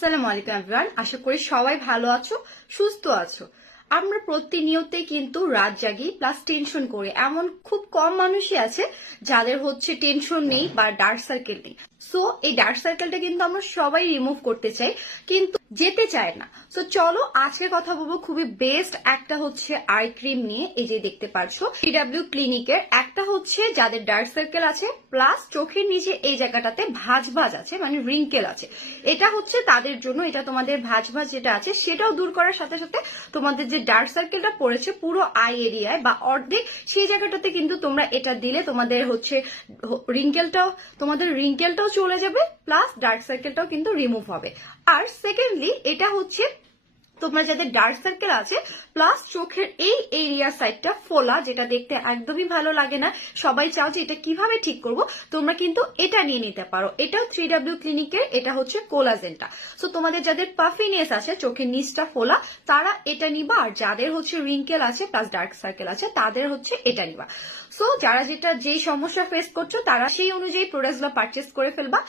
আসসালামু আলাইকুম এভরিওয়ান, আশা করি সবাই ভালো আছো, সুস্থ আছো। আমরা প্রতিনিয়তে কিন্তু রাত জাগি প্লাস টেনশন করি। এমন খুব কম মানুষই আছে যাদের হচ্ছে টেনশন নেই বা ডার্ক সার্কেল নেই। সো এই ডার্ক সার্কেলটা কিন্তু আমরা সবাই রিমুভ করতে চাই, কিন্তু যেতে চায় না। সো চলো আজকে কথা বলবো খুবই বেস্ট একটা হচ্ছে আই ক্রিম নিয়ে। এই যে দেখতে পাচ্ছ সিডব্লিউ ক্লিনিকের একটা হচ্ছে যাদের ডার্ক সার্কেল আছে প্লাস চোখের নিচে এই জায়গাটাতে ভাঁজ ভাঁজ আছে, মানে রিঙ্কেল আছে। এটা হচ্ছে তাদের জন্য। এটা তোমাদের ভাঁজ ভাঁজ যেটা আছে সেটাও দূর করার সাথে সাথে তোমাদের যে ডার্ক সার্কেলটা পড়েছে পুরো আই এরিয়ায় বা অর্ধেক, সেই জায়গাটাতে কিন্তু তোমরা এটা দিলে তোমাদের হচ্ছে রিঙ্কেলটাও চলে যাবে প্লাস ডার্ক সার্কেলটাও কিন্তু রিমুভ হবে। আর সেকেন্ডলি এটা হচ্ছে তোমার যাদের ডার্ক সার্কেল আছে প্লাস চোখের এই এরিয়া সাইডটা ফোলা, যেটা দেখতে একদমই ভালো লাগে না, সবাই চাও যে এটা কিভাবে ঠিক করব, তোমরা কিন্তু এটা নিয়ে নিতে পারো। এটাও 3W ক্লিনিকের, এটা হচ্ছে কোলাজেনটা। সো তোমাদের যাদের পাফিনেস আছে, চোখের নিচটা ফোলা, তারা এটা নিবা। আর যাদের হচ্ছে রিঙ্কেল আছে প্লাস ডার্ক সার্কেল আছে তাদের হচ্ছে এটা নিবা। সো যারা যেই সমস্যা ফেস করছো তারা সেই অনুযায়ী প্রোডাক্টগুলো পারচেস করে ফেলবা।